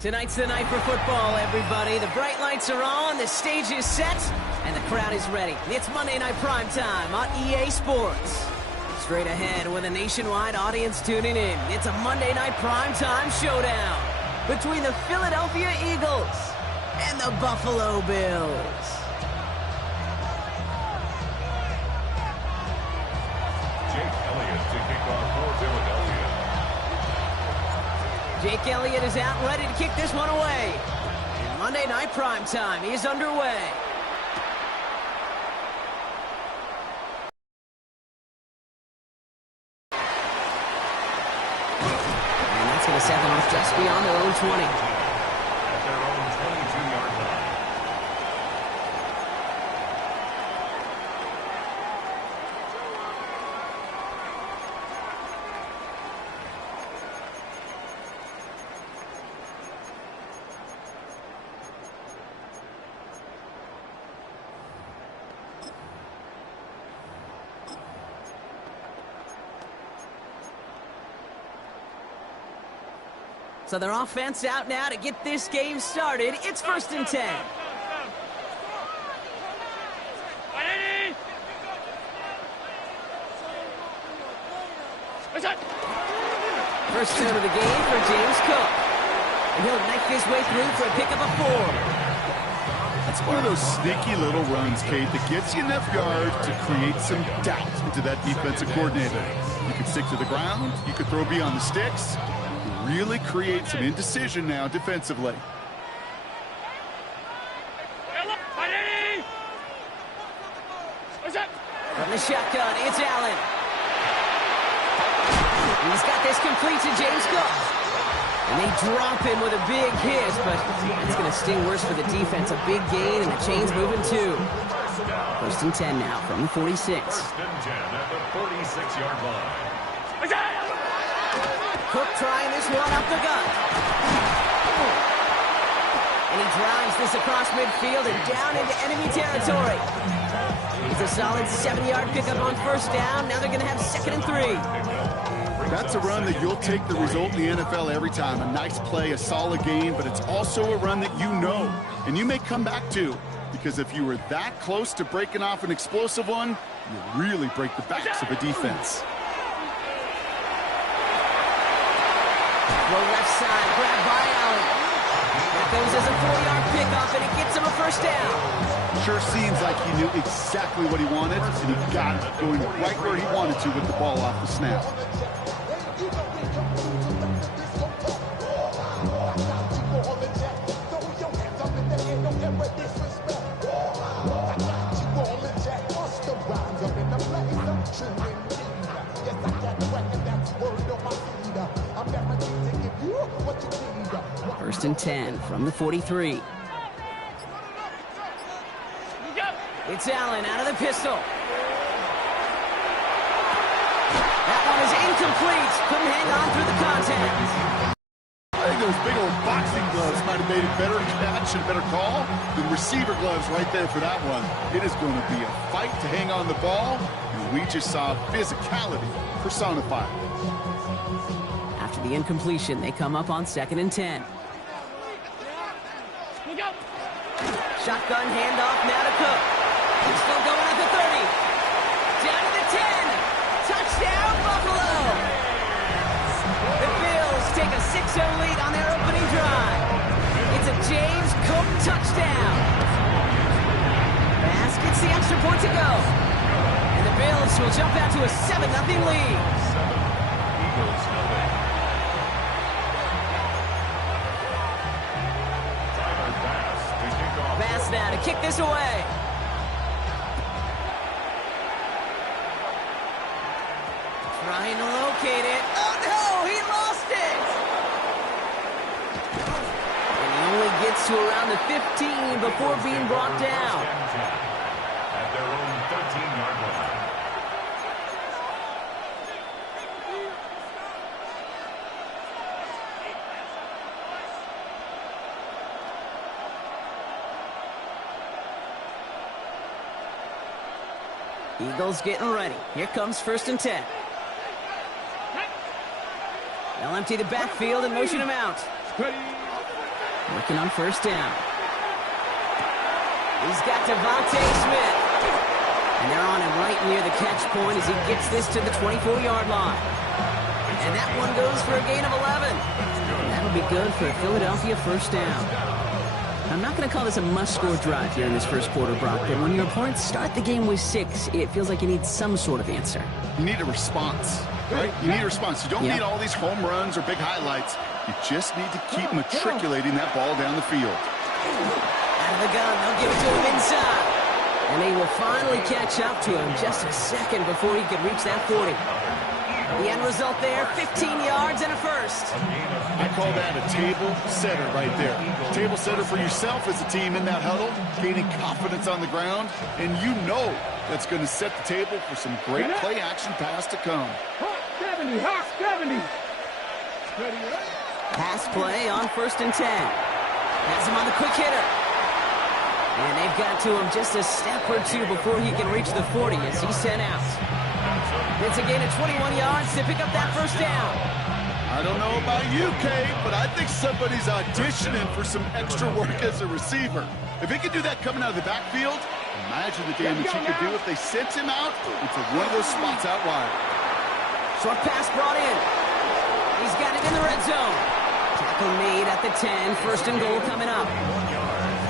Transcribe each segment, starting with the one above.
Tonight's the night for football, everybody. The bright lights are on, the stage is set, and the crowd is ready. It's Monday Night Prime Time on EA Sports. Straight ahead with a nationwide audience tuning in. It's a Monday Night Prime Time showdown between the Philadelphia Eagles and the Buffalo Bills. Jake Elliott is out ready to kick this one away. And Monday Night Prime Time is underway. And that's going to set them off just beyond their own 20. At their own 22-yard line. So their offense out now to get this game started. It's 1st and 10. First down of the game for James Cook. And he'll knife his way through for a pickup of 4. That's one of those sneaky little runs, Kate, that gets you enough yards to create some doubt into that defensive coordinator. You can stick to the ground. You can throw beyond the sticks. Really create some indecision now defensively. From the shotgun, it's Allen. He's got this complete to James Cook. And they drop him with a big hit, but it's going to sting worse for the defense. A big gain, and the chain's moving too. 1st and 10 now from the 46. 1st and 10 at the 46-yard line. Cook trying this one up the gut. And he drives this across midfield and down into enemy territory. It's a solid 7-yard pickup on 1st down. Now they're going to have 2nd and 3. That's a run that you'll take the result in the NFL every time. A nice play, a solid game, but it's also a run that you know, and you may come back to. Because if you were that close to breaking off an explosive one, you really break the backs of a defense. Low left side, grabbed by Allen. That goes as a 4-yard pickoff, and it gets him a 1st down. Sure seems like he knew exactly what he wanted, and he got it, going right where he wanted to with the ball off the snap. First and 10 from the 43. It's Allen out of the pistol. That one is incomplete. Couldn't hang on through the contact. I think those big old boxing gloves might have made it better catch and better call than receiver gloves right there for that one. It is going to be a fight to hang on the ball, and we just saw physicality personified. After the incompletion, they come up on 2nd and 10. Shotgun handoff now to Cook. He's still going at the 30. Down to the 10. Touchdown, Buffalo! The Bills take a 6-0 lead on their opening drive. It's a James Cook touchdown. Bass gets the extra point to go. And the Bills will jump out to a 7-0 lead. Eagles nothing. Bass now to kick this away. Trying to locate it. Oh, no! He lost it! And he only gets to around the 15 before being brought down. At their own 13-yard line. Eagles getting ready. Here comes 1st and 10. They'll empty the backfield and motion him out. Working on first down. He's got Devontae Smith. And they're on him right near the catch point as he gets this to the 24-yard line. And that one goes for a gain of 11. And that'll be good for a Philadelphia first down. I'm not going to call this a must-score drive here in this first quarter, Brock, but when your opponents start the game with 6, it feels like you need some sort of answer. You need a response, right? You need a response. You don't need all these home runs or big highlights. You just need to keep matriculating that ball down the field. Out of the gun, they'll give it to him inside. And they will finally catch up to him just a second before he could reach that 40. The end result there, 15 yards and a first. I call that a table setter right there. Table setter for yourself as a team in that huddle, gaining confidence on the ground, and you know that's going to set the table for some great play-action pass to come. Hot 70, hot 70. Pass play on first and 10. Has him on the quick hitter. And they've got to him just a step or two before he can reach the 40 as he's sent out. It's a gain of 21 yards to pick up that first down. I don't know about you, Kate, but I think somebody's auditioning for some extra work as a receiver. If he could do that coming out of the backfield, imagine the damage he could do if they sent him out into one of those spots out wide. Short pass brought in. He's got it in the red zone. Tackle made at the 10. First and goal coming up.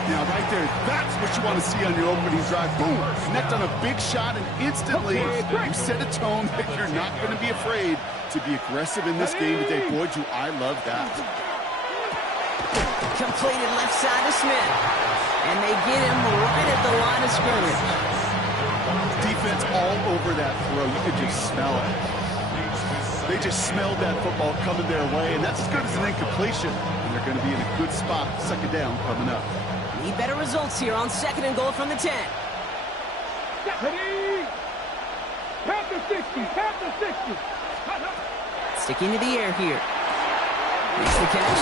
Now, right there, that's what you want to see on your opening drive. Boom! Connect on a big shot, and instantly you set a tone that you're not going to be afraid to be aggressive in this game today. Boy, do I love that. Completed left side to Smith. And they get him right at the line of scrimmage. Defense all over that throw. You could just smell it. They just smelled that football coming their way, and that's as good as an incompletion. And they're going to be in a good spot, second down coming up. Need better results here on second and goal from the 10. Panther 60, Panther 60. Sticking to the air here. Makes the catch.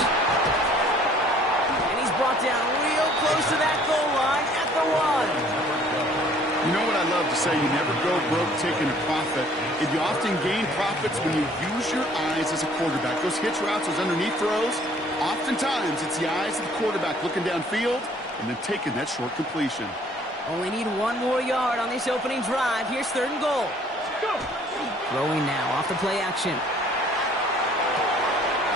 And he's brought down real close to that goal line at the 1. You know what I love to say? You never go broke taking a profit. And you often gain profits when you use your eyes as a quarterback. Those hitch routes, those underneath throws, oftentimes it's the eyes of the quarterback looking downfield and then taking that short completion. Only need 1 more yard on this opening drive. Here's third and goal. Go. Throwing now off the play action.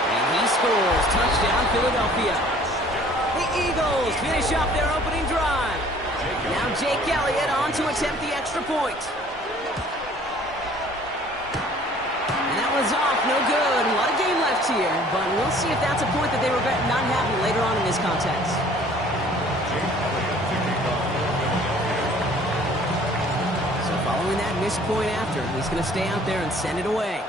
And he scores. Touchdown, Philadelphia. The Eagles finish off their opening drive. Now Jake Elliott on to attempt the extra point. And that one's off, no good. A lot of game left here, but we'll see if that's a point that they regret not having later on in this contest. So following that missed point after, he's going to stay out there and send it away.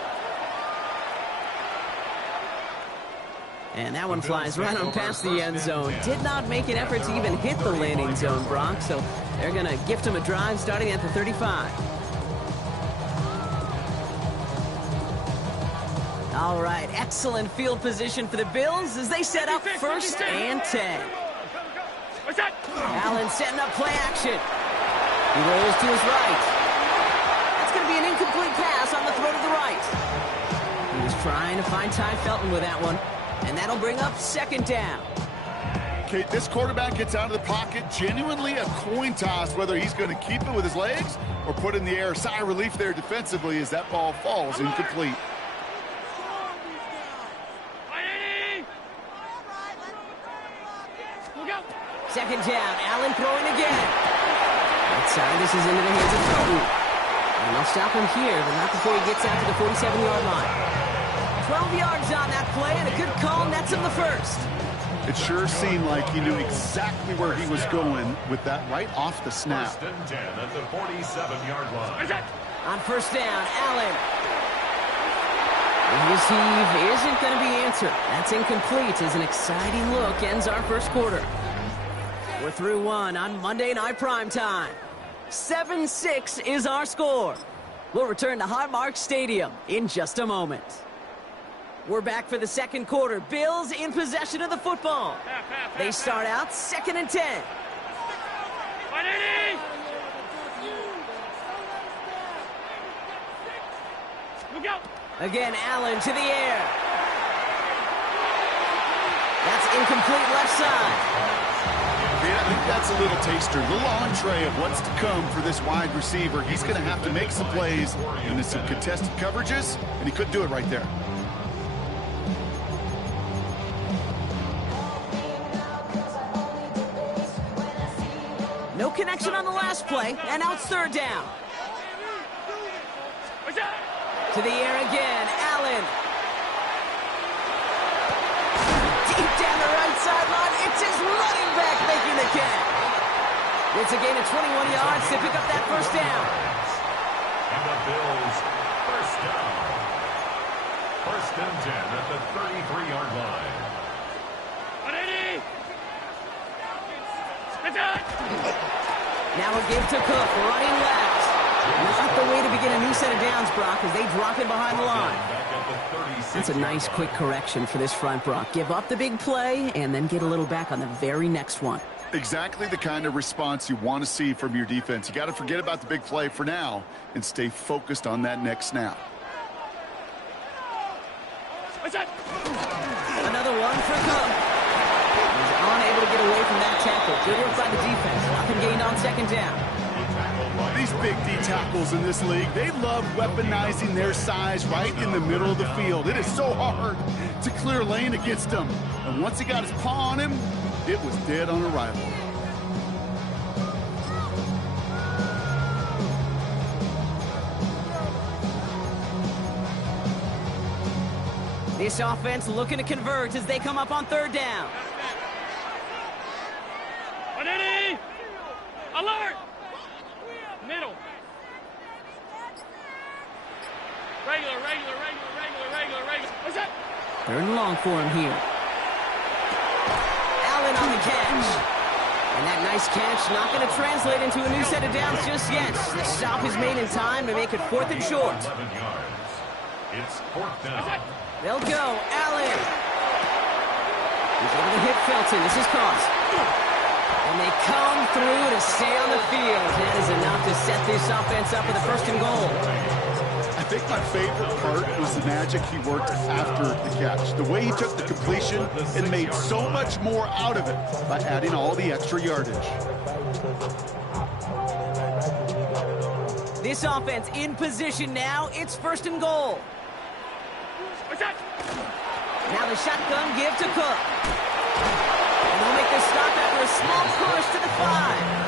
And that one flies right on past the end zone. Did not make an effort to even hit the landing zone, Brock, so they're going to gift him a drive starting at the 35. All right, excellent field position for the Bills as they set up first and 10. Allen setting up play action. He rolls to his right. That's going to be an incomplete pass on the throw to the right. He was trying to find Ty Felton with that one. And that'll bring up second down. Okay, this quarterback gets out of the pocket, genuinely a coin toss, whether he's going to keep it with his legs or put it in the air. Sigh of relief there defensively as that ball falls incomplete. Second down, Allen throwing again. Outside, this is into the hands of Felton. And they'll stop him here, but not before he gets out to the 47-yard line. 12 yards on that play, and a good call nets him the first. It sure seemed like he knew exactly where he was going with that right off the snap. First and 10 at the 47-yard line. On first down, Allen. And his heave isn't going to be answered. That's incomplete as an exciting look ends our first quarter. We're through one on Monday Night Primetime. 7-6 is our score. We'll return to Highmark Stadium in just a moment. We're back for the second quarter. Bills in possession of the football. They start out second and 10. Again, Allen to the air. That's incomplete left side. Yeah, I think that's a little taster, a little entree of what's to come for this wide receiver. He's going to have to make some plays into some contested coverages, and he couldn't do it right there. No connection on the last play, and now it's third down. To the air again, Allen. Deep down the right sideline, it's his running back making the catch. It's a gain of 21 yards to pick up that first down. And the Bills, first down. First and 10 at the 33-yard line. Now a give to Cook, running left. Not the way to begin a new set of downs, Brock, as they drop it behind the line. That's a nice quick correction for this front, Brock. Give up the big play and then get a little back on the very next one. Exactly the kind of response you want to see from your defense. You got to forget about the big play for now and stay focused on that next snap. Another one for Cook. He's unable to get away from that tackle. Good work by the defense. Nothing gained on second down. These big D tackles in this league, they love weaponizing their size right in the middle of the field. It is so hard to clear lane against them. And once he got his paw on him, it was dead on arrival. This offense looking to converge as they come up on third down. Alert! Middle. Regular. What's that? Third and long for him here. Allen on the catch. And that nice catch not going to translate into a new set of downs just yet. The stop is made in time to make it fourth and short. 11 yards. It's fourth down. They'll go. Allen. He's able to hit Felton. This is cost. And they come through to stay on the field. That is enough to set this offense up with a first and goal. I think my favorite part was the magic he worked after the catch. The way he took the completion and made so much more out of it by adding all the extra yardage. This offense in position now. It's first and goal. Now the shotgun give to Cook. And they'll make the stop after a small push to the 5.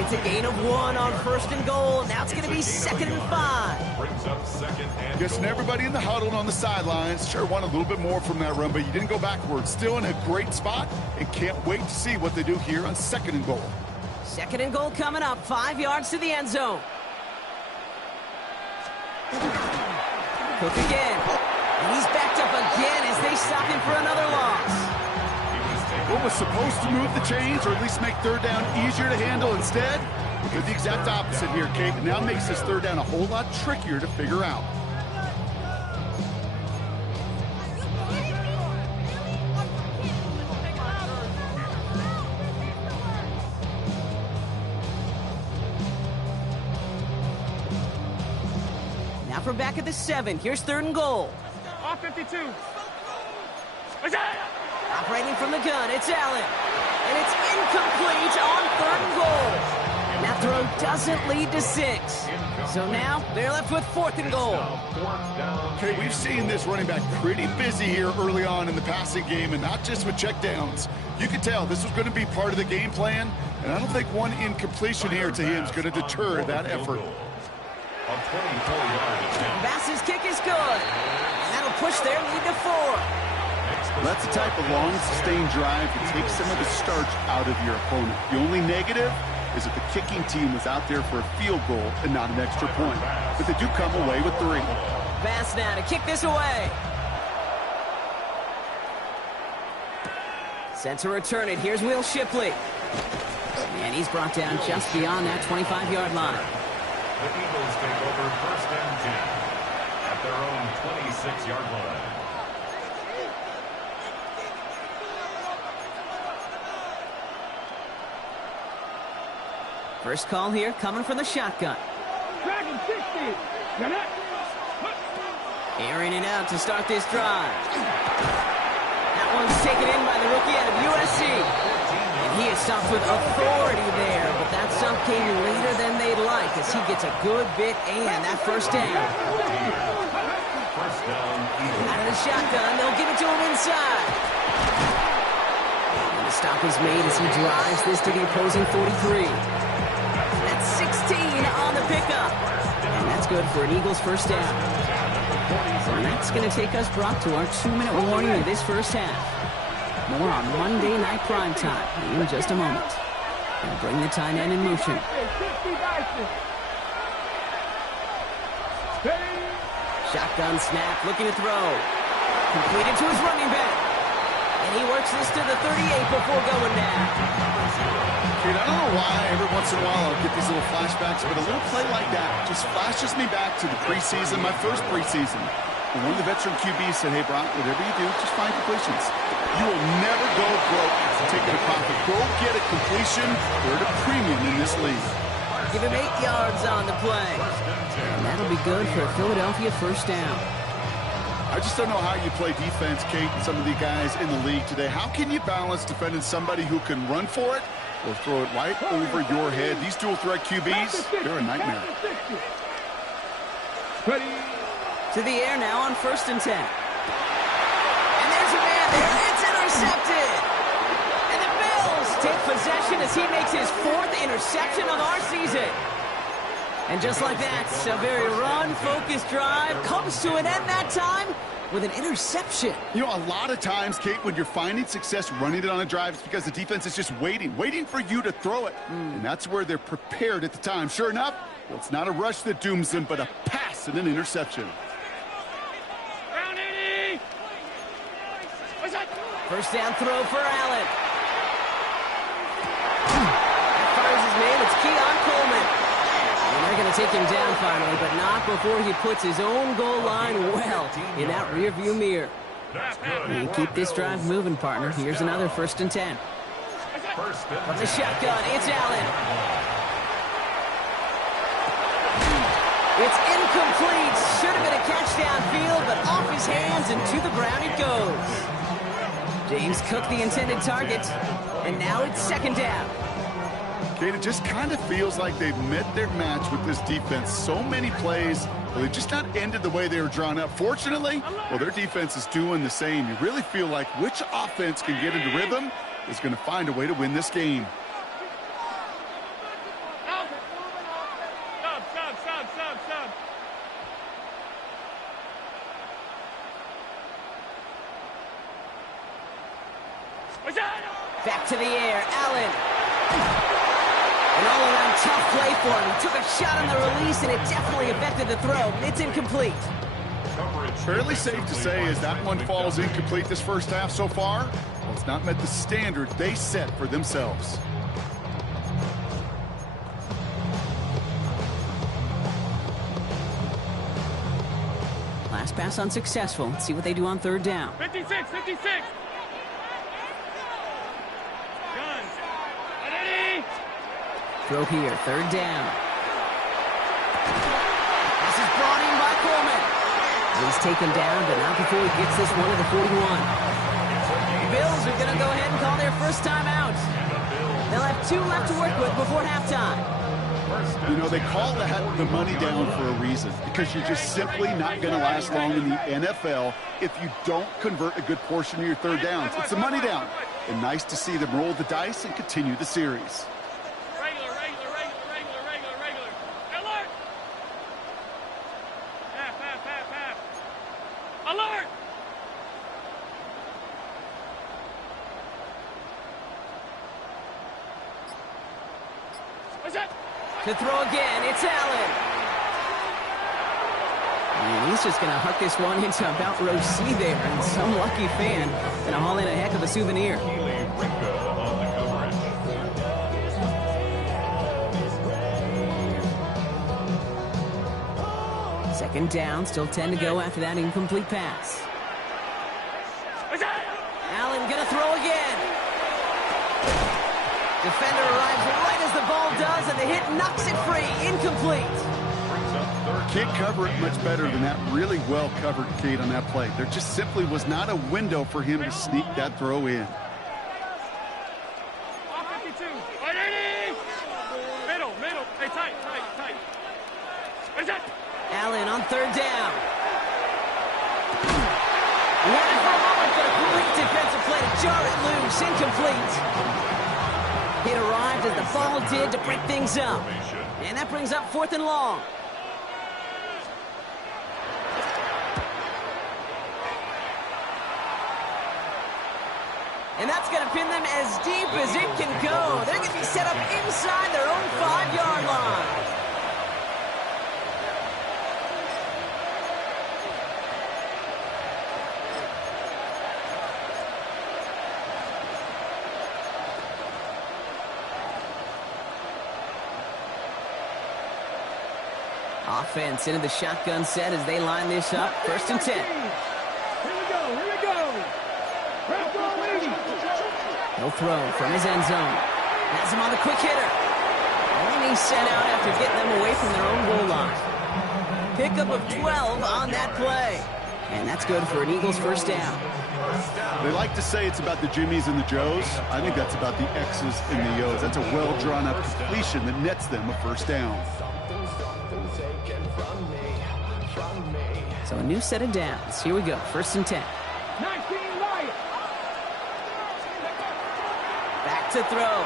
It's a gain of 1 on first and goal. Now it's going to be second and 5. Brings up second and Guessing everybody in the huddle and on the sidelines sure want a little bit more from that run, but you didn't go backwards. Still in a great spot and can't wait to see what they do here on second and goal. Second and goal coming up. 5 yards to the end zone. Cook again. And he's backed up again as they stop him for another loss. What was supposed to move the chains or at least make third down easier to handle instead? We did the exact opposite here, Kate. It now makes this third down a whole lot trickier to figure out. Now for back at the 7. Here's third and goal. Off 52. Operating from the gun, it's Allen. And it's incomplete on third and goal. That throw doesn't lead to 6. So now they're left with fourth and goal. Okay, we've seen this running back pretty busy here early on in the passing game, and not just with checkdowns. You could tell this was going to be part of the game plan, and I don't think one incompletion here to him is going to deter that effort. Bass's kick is good. And that'll push their lead to 4. That's the type of long, sustained drive that takes some of the starch out of your opponent. The only negative is that the kicking team was out there for a field goal and not an extra point. But they do come away with 3. Bass now to kick this away. Set to return it. Here's Will Shipley. And he's brought down just beyond that 25-yard line. The Eagles take over first and 10 at their own 26-yard line. First call here coming from the shotgun. Dragon 60. Airing it out to start this drive. That one's taken in by the rookie out of USC. And he is stopped with authority there, but that stop came later than they'd like as he gets a good bit and that first down. Out of the shotgun, they'll give it to him inside. And the stop is made as he drives this to the opposing 43. That's 16 on the pickup. And that's good for an Eagles first down. And that's going to take us, Brock, to our 2-minute warning of this first half. More on Monday Night Primetime in just a moment. And bring the tight end in motion. Shotgun snap, looking to throw. Completed to his running back. And he works this to the 38 before going down. Dude, I don't know why every once in a while I'll get these little flashbacks, but a little play like that just flashes me back to the preseason, my first preseason. And one of the veteran QBs said, hey, Brock, whatever you do, just find completions. You will never go broke taking a profit. Go get a completion. They're at a premium in this league. Give him 8 yards on the play. And that'll be good for a Philadelphia first down. I just don't know how you play defense, Kate, and some of the guys in the league today. How can you balance defending somebody who can run for it or throw it right over your head? These dual threat QBs, they're a nightmare. To the air now on 1st and 10. And there's a man there. It's intercepted. And the Bills take possession as he makes his 4th interception of our season. And just like that, a very run-focused drive comes to an end that time with an interception. You know, a lot of times, Kate, when you're finding success running it on a drive, it's because the defense is just waiting for you to throw it. And that's where they're prepared at the time. Sure enough, well, it's not a rush that dooms them, but a pass and an interception. First down throw for Allen. That fires his man. It's Keon Coleman. And they're going to take him down finally, but not before he puts his own goal line well in that rearview mirror. And keep this drive moving, partner. Here's another 1st and 10. From the shotgun, it's Allen. It's incomplete. Should have been a catch downfield, but off his hands and to the ground it goes. James Cook, the intended target, and now it's 2nd down. Kate, it just kind of feels like they've met their match with this defense. So many plays, well, they've just not ended the way they were drawn up. Fortunately, well, their defense is doing the same. You really feel like which offense can get into rhythm is going to find a way to win this game. Back to the air, Allen. An all-around tough play for him. He took a shot on the release, and it definitely affected the throw. It's incomplete. Fairly safe to say as that one falls incomplete this first half so far, well, it's not met the standard they set for themselves. Last pass unsuccessful. Let's see what they do on 3rd down. 56. Throw here, 3rd down. This is brought in by Coleman. He's taken down, but not before he gets this one to the 41. Bills are going to go ahead and call their first time out. They'll have 2 left to work with before halftime. You know, they call that the money down for a reason, because you're just simply not going to last long in the NFL if you don't convert a good portion of your 3rd downs. It's the money down. And nice to see them roll the dice and continue the series. Alert! What's that? To throw again, it's Allen. And he's just going to huck this one into about row C there, and some lucky fan going to haul in a heck of a souvenir. Second down, still 10 to go after that incomplete pass. Allen going to throw again. Defender arrives right as the ball does, and the hit knocks it free. Incomplete. Can't cover it much better than that. Really well covered, Kate, on that play. There just simply was not a window for him to sneak that throw in. Hey, tight. Where's that? Allen on third down. He had it for a moment, but a great defensive play to jar it loose. Incomplete. It arrived as the ball did to break things up. And that brings up 4th and long. And that's going to pin them as deep as it can go. They're going to be set up inside their own 5-yard line. Offense into the shotgun set as they line this up. 1st and 10. Here we go. He'll throw from his end zone. Has him on the quick hitter. And he's sent out after getting them away from their own goal line. Pickup of 12 on that play. And that's good for an Eagles 1st down. They like to say it's about the Jimmies and the Joes. I think that's about the X's and the O's. That's a well-drawn-up completion that nets them a 1st down. So a new set of downs. Here we go. 1st and 10. 19 right. Back to throw.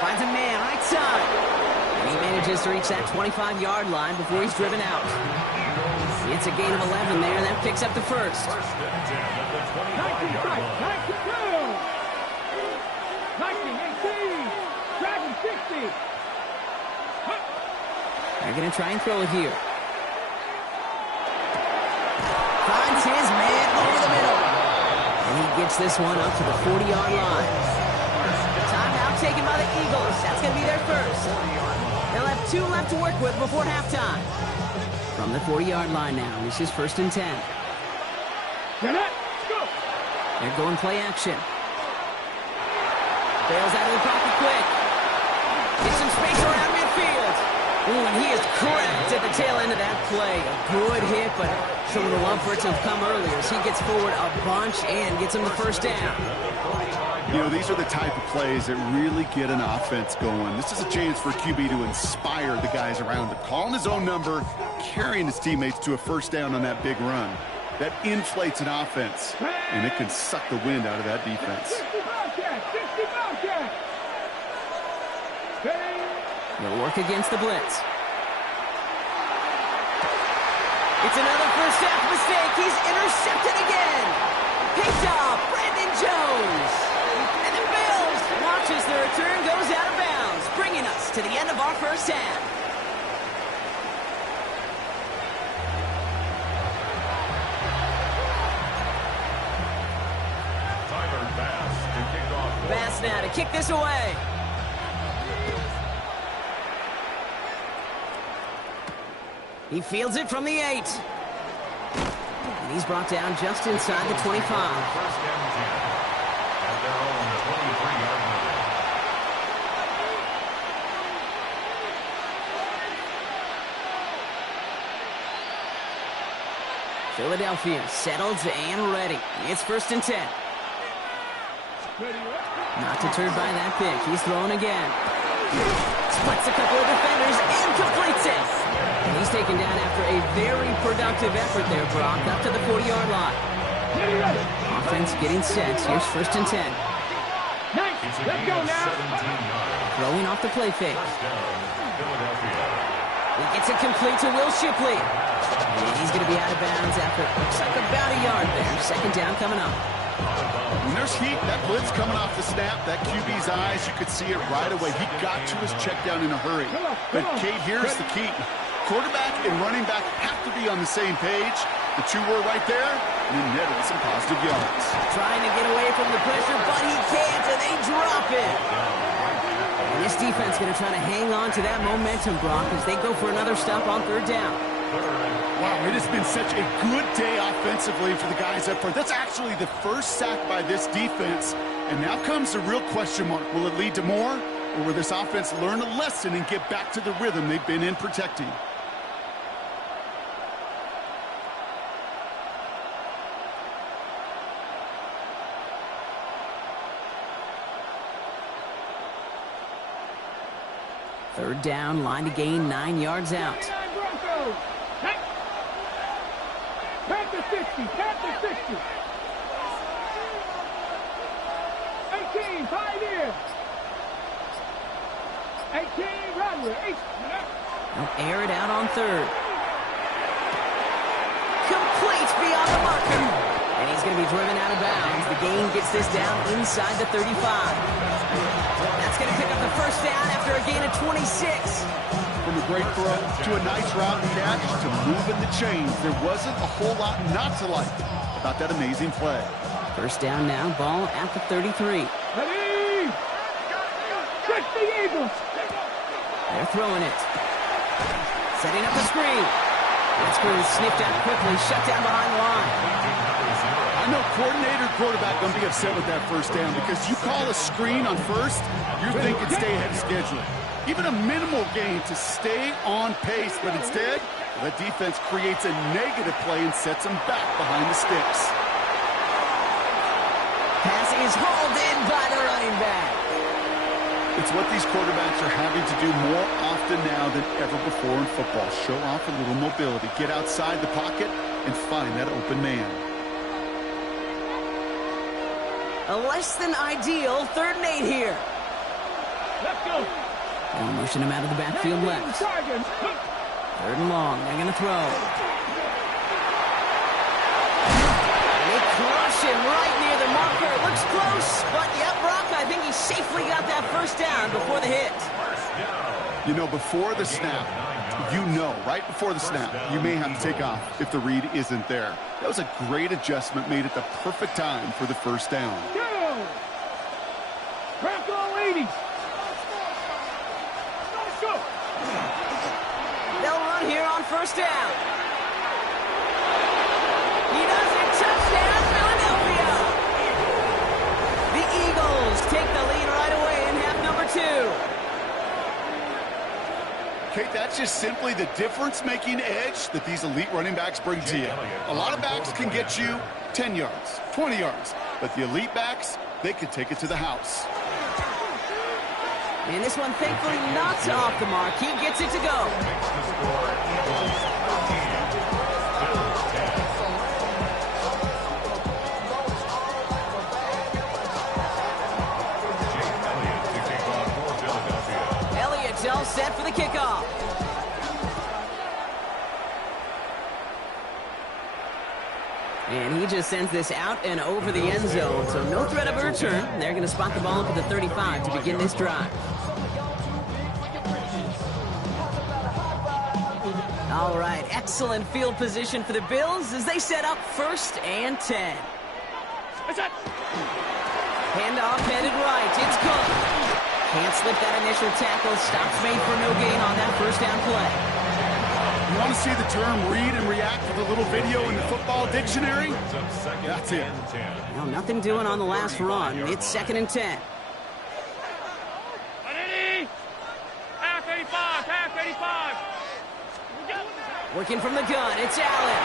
Finds a man right side. And he manages to reach that 25-yard line before he's driven out. It's a gain of 11 there, and that picks up the 1st. 19 right. 19, 18. Dragon 60. They're going to try and throw it here. Finds his man over the middle. And he gets this one up to the 40-yard line. Timeout taken by the Eagles. That's going to be their 1st. They'll have 2 left to work with before halftime. From the 40-yard line now, this is 1st and 10. They're going play action. Bails out of the pocket quick. Gets some space around midfield. Ooh, and he is cracked at the tail end of that play. A good hit, but sure would have loved for it to have come earlier as he gets forward a bunch and gets him the 1st down. You know, these are the type of plays that really get an offense going. This is a chance for QB to inspire the guys around him. Calling his own number, carrying his teammates to a 1st down on that big run. That inflates an offense, and it can suck the wind out of that defense. He'll work against the blitz. It's another first half mistake. He's intercepted again. Picked up Brandon Jones. And the Bills watch as the return goes out of bounds, bringing us to the end of our first half. Bass now to kick this away. He fields it from the 8. And he's brought down just inside the 25. 1st and 10 at their own 23-yard line. Philadelphia settled and ready. It's 1st and 10. Not deterred by that pick. He's throwing again. Splits a couple of defenders and completes it. And he's taken down after a very productive effort there, Brock, up to the 40-yard line. Offense getting set. Here's 1st and 10. Let's go now. Throwing off the play fake. He gets it complete to Will Shipley. And he's going to be out of bounds after looks like about a yard there. 2nd down coming up. When there's heat, that blitz coming off the snap, that QB's eyes, you could see it right away. He got to his check down in a hurry. But, Kate, here's the key. Quarterback and running back have to be on the same page. The 2 were right there, and he netted some positive yards. Trying to get away from the pressure, but he can't, and they drop it. And this defense going to try to hang on to that momentum, Brock, as they go for another stop on 3rd down. Wow, it has been such a good day offensively for the guys up front. That's actually the 1st sack by this defense. And now comes the real question mark. Will it lead to more? or will this offense learn a lesson and get back to the rhythm they've been in protecting? Third down, line to gain 9 yards out. Panther 60, Panther 60. 18, 5 years. 18, Rodway, 8. They'll air it out on third. Complete beyond the marker. And he's going to be driven out of bounds. The gain gets this down inside the 35. That's going to pick up the first down after a gain of 26. From a great throw to a nice route catch to moving the chains, there wasn't a whole lot not to like about that amazing play. First down now, ball at the 33. Ready! Check the Eagles! They're throwing it. Setting up the screen. That screen sniffed out quickly, shut down behind the line. I know coordinator quarterback going to be upset with that first down because you call a screen on first, you're thinking stay ahead of schedule. Even a minimal gain to stay on pace, but instead, the defense creates a negative play and sets them back behind the sticks. Pass is hauled in by the running back. It's what these quarterbacks are having to do more often now than ever before in football. Show off a little mobility, get outside the pocket, and find that open man. A less than ideal 3rd and 8 here. Let's go! They'll motion him out of the backfield left. 3rd and long. They're going to throw. They crush him right near the marker. It looks close, but yep, Brock, I think he safely got that first down before the hit. You know, before the snap, right before the snap, you may have to take off if the read isn't there. That was a great adjustment made at the perfect time for the first down. Go! Bronco ladies! Go! They'll run here on first down. He does it. Touchdown, Philadelphia! The Eagles take the lead right away in half number 2. Kate, that's just simply the difference-making edge that these elite running backs bring to you. A lot of backs can get you 10 yards, 20 yards, but the elite backs, they can take it to the house. And this one, thankfully, not off the mark. He gets it to go. Elliott's all set for the kickoff. And he just sends this out and over the end zone. So no threat of a return. They're going to spot the ball up at the 35 to begin this drive. All right, excellent field position for the Bills as they set up 1st and 10. Handoff headed right. It's good. Can't slip that initial tackle. Stops made for no gain on that first down play. You want to see the term read and react with a little video in the football dictionary? That's it. Well, nothing doing on the last run. It's 2nd and 10. Half 85, half 85. Working from the gun, it's Allen.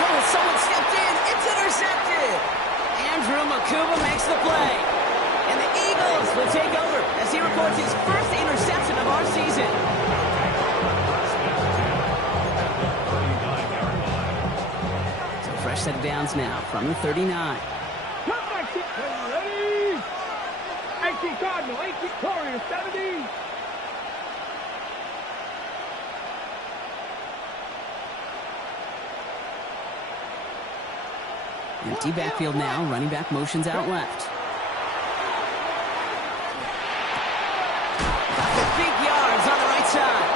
Oh, someone stepped in. It's intercepted. Andrew Makuba makes the play. And the Eagles will take over as he records his first interception of our season. So fresh set of downs now from the 39. Ready? 18 Cardinal, 18 Courier, 70. Empty backfield now. Running back motions out left. Got the big yards on the right side.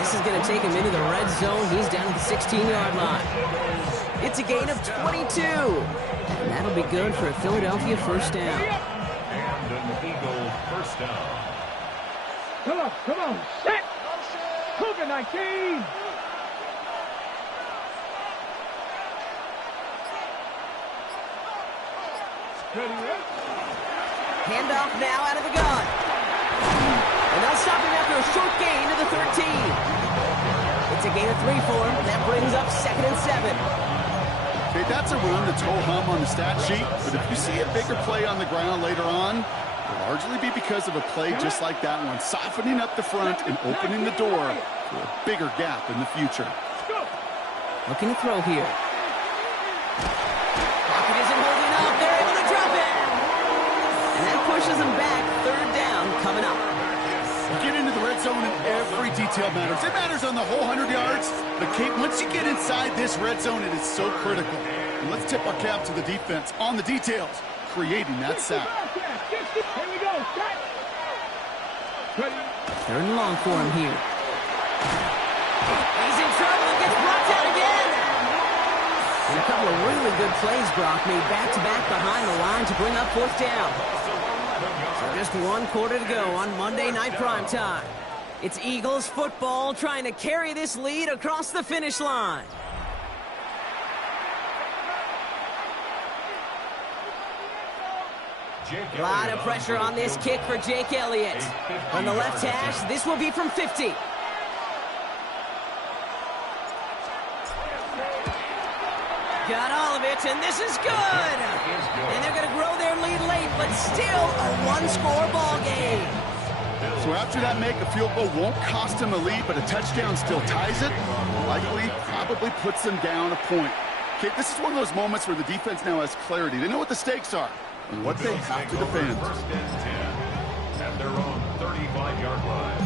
This is going to take him into the red zone. He's down at the 16-yard line. It's a gain of 22. And that'll be good for a Philadelphia first down. And an Eagle first down. Come on, set. Cougar 19. Ready, Handoff now out of the gun. And they'll stop him after a short gain to the 13. It's a gain of 3 for him. That brings up 2nd and 7. Okay, that's a run that's ho-hum on the stat sheet, but if you see a bigger play on the ground later on, it'll largely be because of a play just like that one, softening up the front and opening the door for a bigger gap in the future. Looking to throw here. Pocket isn't holding up. They're able to drop it. And that pushes them back. 3rd down coming up. Get into the red zone and every detail matters. It matters on the whole 100 yards. But, Kate, once you get inside this red zone, it is so critical. And let's tip our cap to the defense on the details, creating that sack. Here we go. Set. Ready. 3rd and long for him here. He's in trouble and gets brought down again. And a couple of really good plays, Brock, made back-to-back behind the line to bring up 4th down. So just 1 quarter to go on Monday Night Primetime. It's Eagles football trying to carry this lead across the finish line. A lot of pressure on this kick for Jake Elliott. On the left hash, this will be from 50. Got all of it, and this is good. And they're going to grow their lead late, but still a 1-score ball game. So after that make, a field goal won't cost him a lead, but a touchdown still ties it. Likely, probably puts them down a point. Okay, this is one of those moments where the defense now has clarity. They know what the stakes are and what they have to defend. 1st and 10 at their own 35-yard line.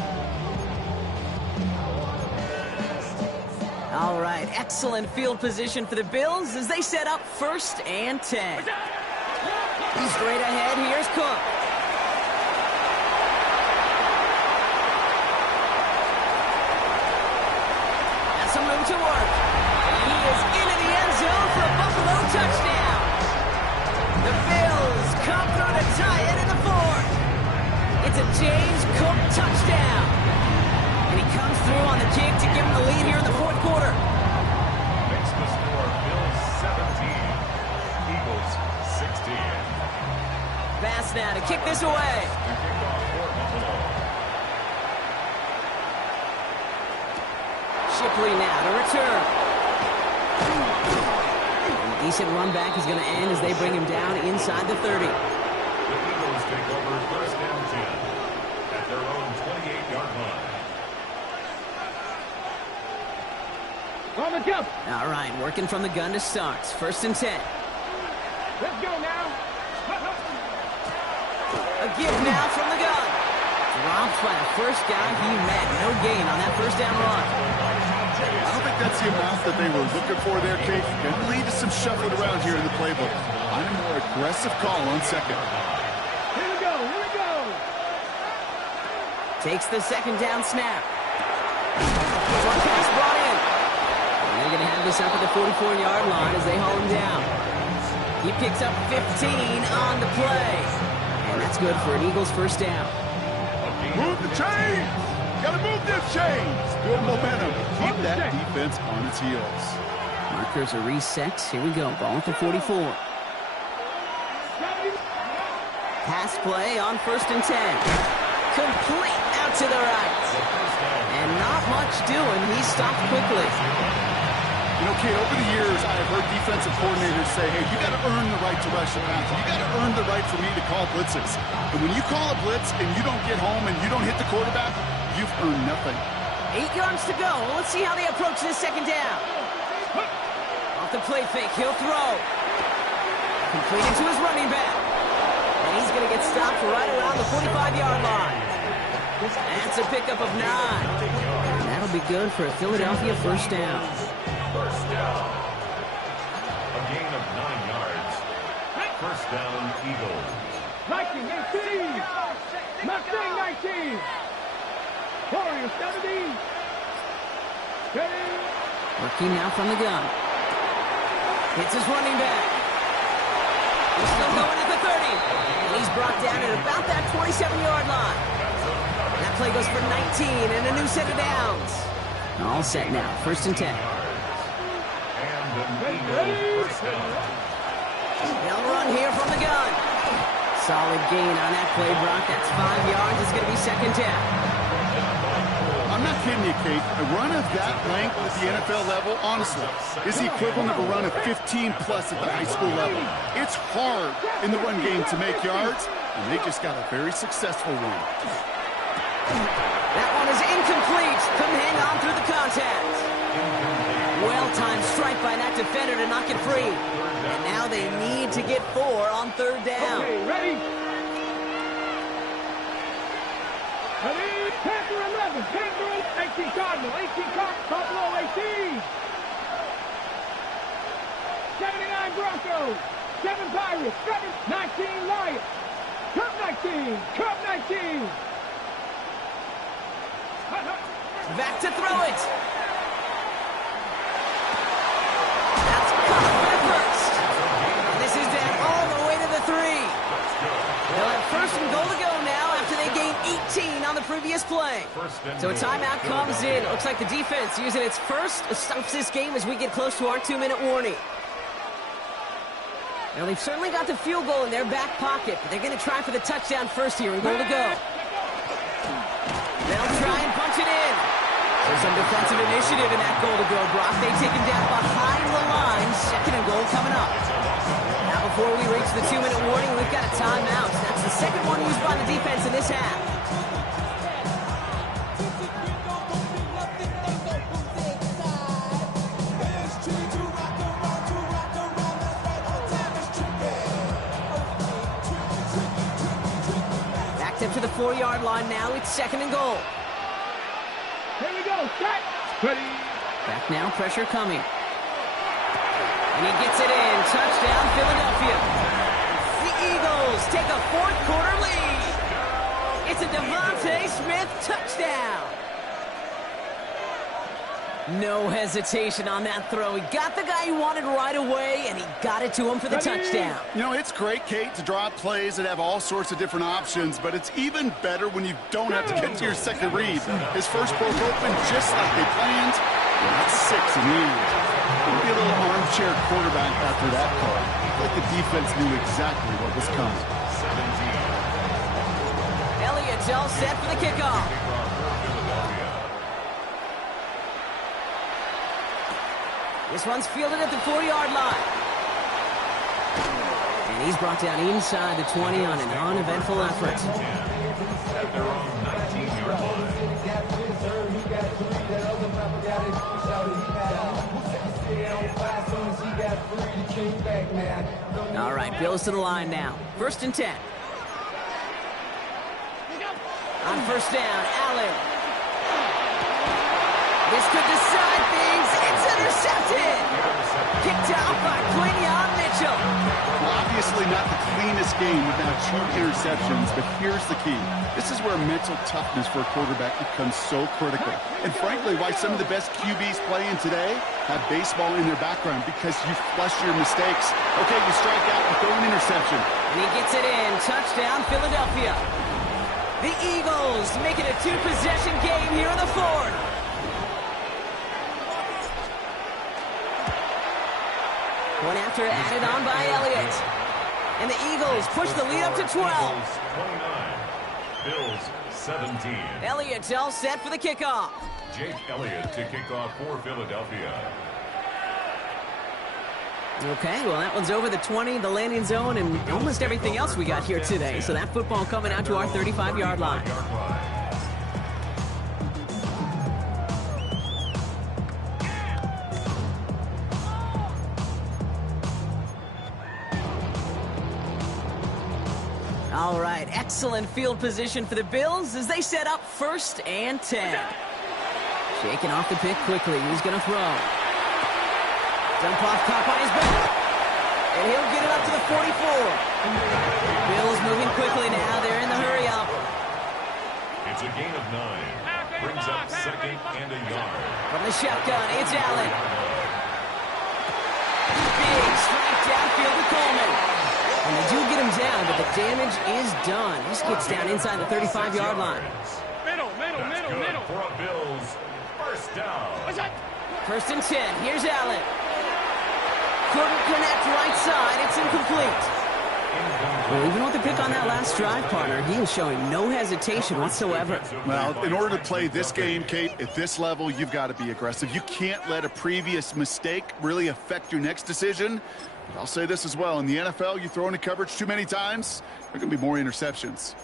All right, excellent field position for the Bills as they set up 1st and 10. Straight ahead, here's Cook. Has some room to work. He is into the end zone for a Buffalo touchdown. The Bills come through to tie it in the 4th. It's a James Cook touchdown. And he comes through on the kick to give him the lead here in the 4th quarter. Makes the score Bills 17, Eagles 16. Pass now to kick this away. The kickoff for Buffalo. Shipley now to return. And decent run back is going to end as they bring him down inside the 30. The Eagles take over 1st and 10 at their own 28-yard line. On the jump. All right, working from the gun to start. 1st and 10. Let's go now. A give now from the gun. Dropped by the first guy he met. No gain on that 1st down run. I don't think that's the amount that they were looking for there, Kate. Going to lead to some shuffling around here in the playbook. I'm a more aggressive call on 2nd. Here we go. Here we go. Takes the 2nd down snap. One pass brought in. And they're going to have this up at the 44-yard line as they haul him down. He picks up 15 on the play. And that's good for an Eagles 1st down. Move the chains! Gotta move them chains! Good momentum. Keep that defense on its heels. Markers are reset. Here we go. Ball at the 44. Pass play on 1st and 10. Complete out to the right. And not much doing. He stopped quickly. You know, Kate, over the years, I have heard defensive coordinators say, hey, you got to earn the right to rush the passer. You got to earn the right for me to call blitzes. And when you call a blitz and you don't get home and you don't hit the quarterback, you've earned nothing. 8 yards to go. Let's see how they approach this 2nd down. Off the play fake, he'll throw. Completed to his running back. And he's going to get stopped right around the 45-yard line. That's a pickup of 9. And that'll be good for a Philadelphia 1st down. 1st down. A gain of 9 yards. 1st down, Eagles. 19, 18. Mustang 19. Warriors 17. Working now from the gun. Hits his running back. He's still going at the 30. And he's brought down at about that 27-yard line. That play goes for 19 and a new set of downs. All set now. 1st and 10. And an Eagles 1st down. They'll run here from the gun. Solid gain on that play, Brock. That's 5 yards. It's going to be second down. I'm not kidding you, Kate. A run of that length at the NFL level, honestly, is the equivalent of a run of 15-plus at the high school level. It's hard in the run game to make yards, and they just got a very successful one. That one is incomplete. Couldn't hang on through the contact. Well-timed strike by that defender to knock it free. And now they need to get 4 on third down. Okay, ready? Ready? Panther 11, Panther 18 Cardinal, 18 Buffalo 18. 79 Broncos, 7 Pirates, 19 Lions. Cup 19, Cup 19. Back to throw it. That's caught for the first. And this is down all the way to the 3. They'll have first and goal to go now after they gained 18 on the previous play. So a timeout comes in. It looks like the defense using its first stops this game as we get close to our 2-minute warning. Now they've certainly got the field goal in their back pocket, but they're going to try for the touchdown first here and goal to go. They'll try and punch it in. There's some defensive initiative in that goal to go, Brock. They take him down behind the line. Second and goal coming up. Now before we reach the 2-minute warning, we've got a timeout. That's the second one used by the defense in this half. Backed up to the 4-yard line now. It's second and goal. Here we go, set, ready. Back now, pressure coming. And he gets it in. Touchdown, Philadelphia. The Eagles take a fourth-quarter lead. It's a Devontae Smith touchdown. No hesitation on that throw. He got the guy he wanted right away, and he got it to him for the touchdown. You know, it's great, Kate, to draw up plays that have all sorts of different options, but it's even better when you don't have to get to your second read. His first broke open just like they planned. And that's 6 in the end. It'll be a little armchair quarterback after that call. Like the defense knew exactly what was coming. Elliott's all set for the kickoff. This one's fielded at the 4-yard line. And he's brought down inside the 20 on an uneventful effort. At their own 19-yard line. All right, Bills to the line now. First and 10. On first down, Allen. This could decide things. It's intercepted. Kicked out by Quinion Mitchell. Well, obviously not the cleanest game without 2 interceptions, but here's the key. This is where mental toughness for a quarterback becomes so critical. And frankly, why some of the best QBs playing today have baseball in their background, because you flush your mistakes. Okay, you strike out and throw an interception. And he gets it in. Touchdown, Philadelphia. The Eagles make it a 2-possession game here in the fourth. One after added on by Elliott. And the Eagles push the lead up to 12. 29. Bills 17. Elliott's all set for the kickoff. Jake Elliott to kick off for Philadelphia. Okay, well, that one's over the 20, the landing zone, and almost everything else we got here today. So that football coming out to our 35-yard line. All right, excellent field position for the Bills as they set up first and 10. Shaking off the pick quickly. He's going to throw. Dump off caught by his back. And he'll get it up to the 44. Bills moving quickly now. They're in the hurry up. It's a gain of 9. Brings up second and a yard. From the shotgun, it's Allen. Big strike downfield to Coleman. And they do get him down, but the damage is done. He just gets down inside the 35-yard line. Middle. For a Bills first down. First and 10. Here's Allen. Couldn't connect right side. It's incomplete. Well, even with the pick on that last drive, partner, he was showing no hesitation whatsoever. Well, in order to play this game, Kate, at this level, you've got to be aggressive. You can't let a previous mistake really affect your next decision. But I'll say this as well. In the NFL, you throw into coverage too many times, there are going to be more interceptions.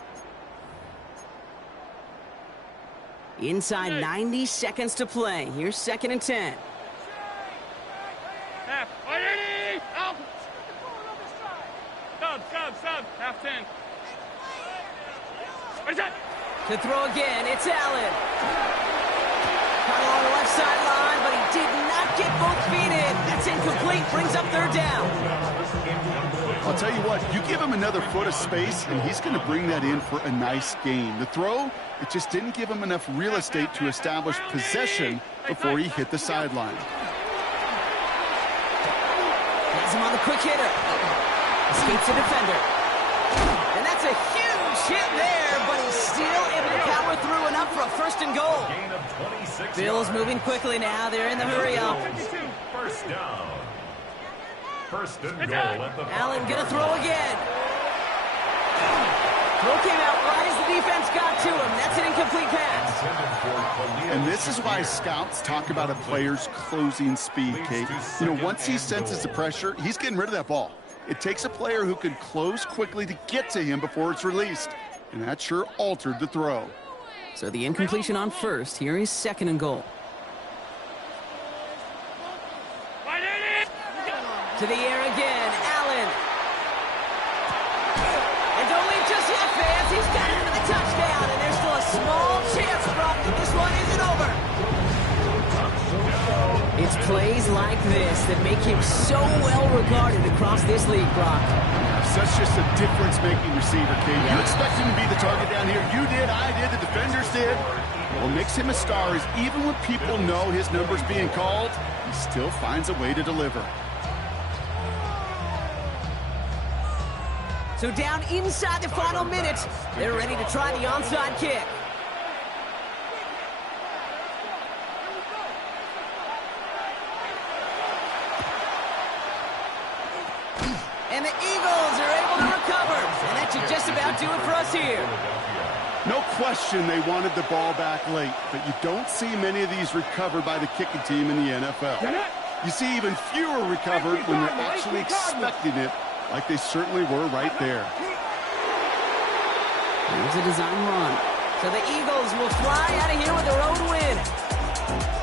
Inside 90 seconds to play. Here's 2nd and 10. Half. Out. Sub. Half 10. To throw again, it's Allen. Caught along the left sideline, but he did not get both feet in. That's incomplete. Brings up 3rd down. I'll tell you what, you give him another foot of space, and he's going to bring that in for a nice gain. The throw, it just didn't give him enough real estate to establish possession before he hit the sideline. Has him on the quick hitter. Escapes the defender. And that's a huge hit there, but he's still able to power through enough for a 1st and goal. Bills moving quickly now. They're in the hurry up. 1st down. 1st and goal at the 5. Allen gonna throw again. Throw came out right as the defense got to him. That's an incomplete pass. And this is why scouts talk about a player's closing speed, Kate. You know, once he senses the pressure, he's getting rid of that ball. It takes a player who can close quickly to get to him before it's released. And that sure altered the throw. So the incompletion on 1st. Here is 2nd and goal. To the air again, Allen. And don't leave just yet, fans. He's got it for the touchdown, and there's still a small chance, Brock, that this one isn't over. It's plays like this that make him so well regarded across this league, Brock. Such just a difference-making receiver, Kate. You expect him to be the target down here. You did, I did, the defenders did. What makes him a star is even when people know his number's being called, he still finds a way to deliver. So down inside the final minutes, they're ready to try the onside kick. And the Eagles are able to recover. And that should just about do it for us here. No question they wanted the ball back late, but you don't see many of these recovered by the kicking team in the NFL. You see even fewer recovered when they're actually expecting it, like they certainly were right there. Here's a design run. So the Eagles will fly out of here with their own win.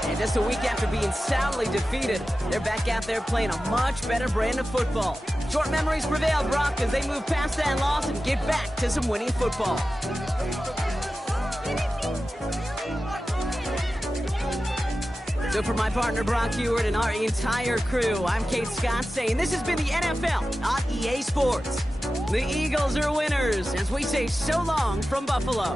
And just a week after being soundly defeated, they're back out there playing a much better brand of football. Short memories prevail, Brock, as they move past that loss and get back to some winning football. So for my partner, Brock Ewart, and our entire crew, I'm Kate Scott saying this has been the NFL on EA Sports. The Eagles are winners as we say so long from Buffalo.